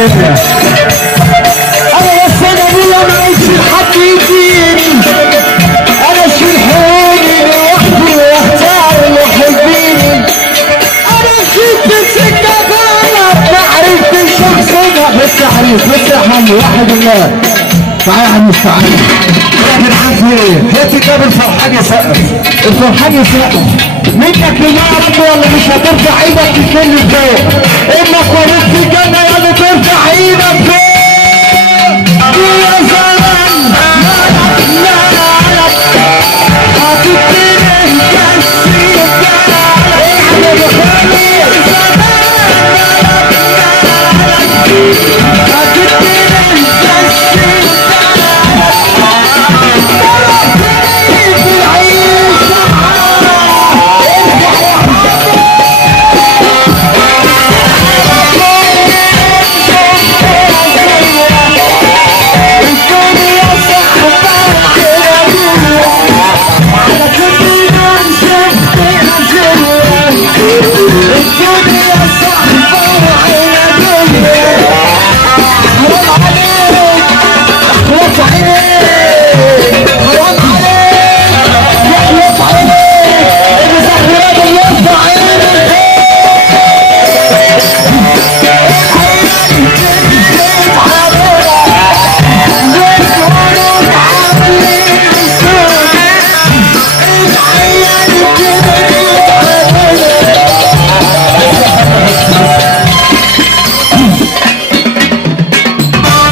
الدنيا. انا بس انا ابويا ما عايز حد يديني، انا اشيل حيلي لوحدي واختار محبيني. انا مشيت سكه غلط ما عرفتش احسبها. افتح عليك افتح مني واحد الله. تعالى يا حبيبي تعالى. يا جدعان في ايه؟ هات كتاب الفرحان يسقف. الفرحان يسقف. منك لله ولا مش هترفع ايدك تتكلم فوق؟ انك وريت في الجنه يلا ترفع ايدك فوق. يا زمان لا هتديني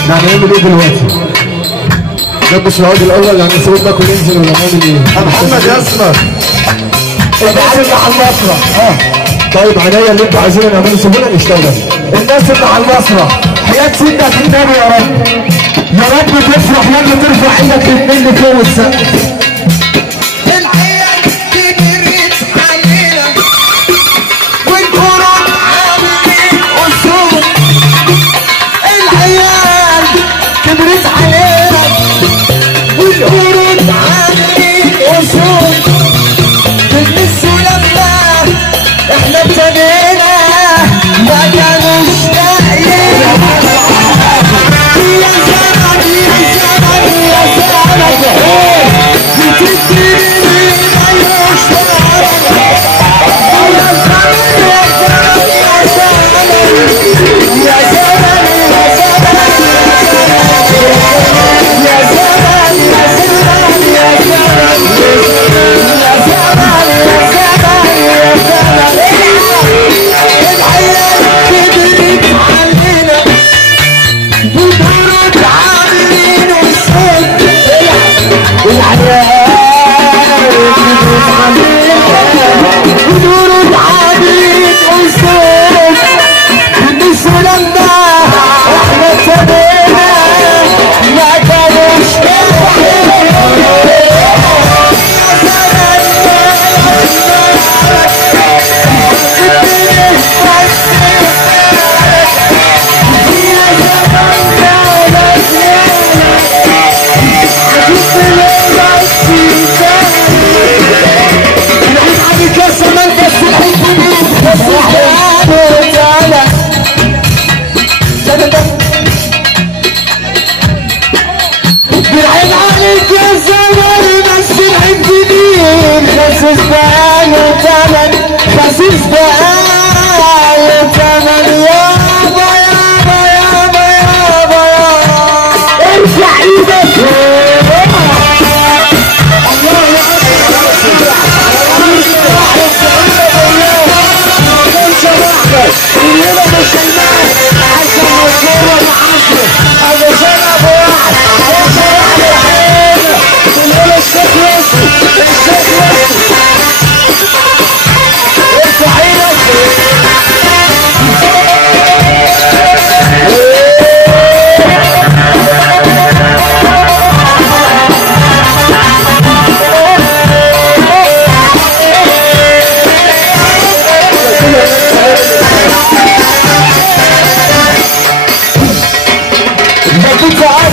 هنعمل ايه دلوقتي؟ نلبس العود الاول يعني نسيب ناكل ننزل ولا نعمل ايه؟ يا محمد يا اسمر الناس اللي على المسرح طيب عينيا اللي انتوا عايزينه نعمله سيبونا نشتغل. الناس اللي على المسرح حياة سيدك النبي يا رب يا رب تفرح يلا ترفع ايدك الاثنين لفوق والسقف.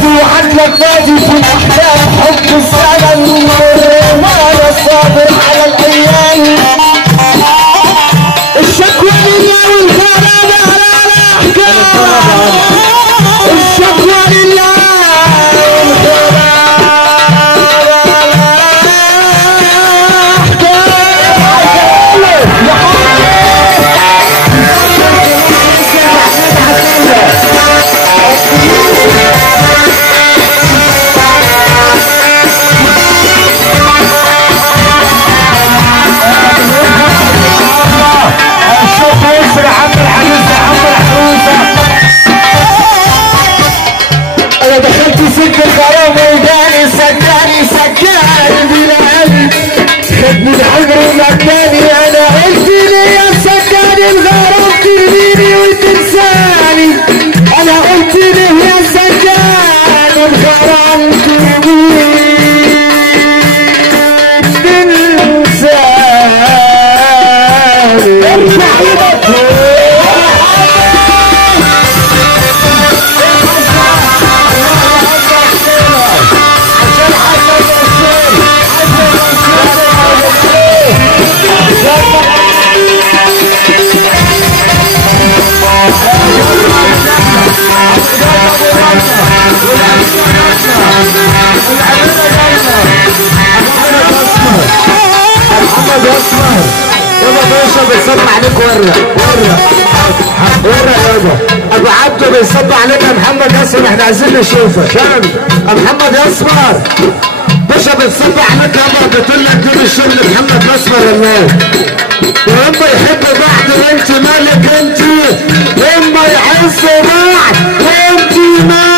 وعندك نادي في الاحلام حب الزمن وانا صابر على الايام الشكوى لله والغلبه على الاحكام بيصب عليك يا محمد ياسر، احنا عايزين نشوفك. يا محمد ياسر باشا بتصب عليك يابا، بتقول لك دي الشغل محمد ياسر الناس. واما يحبوا بعض وانت مالك انت، واما يعزوا بعض وانت مالك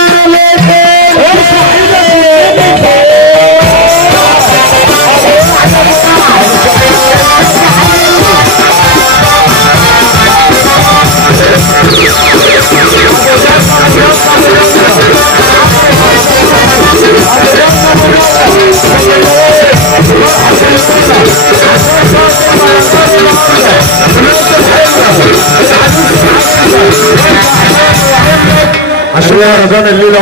عشان يا رمضان الليله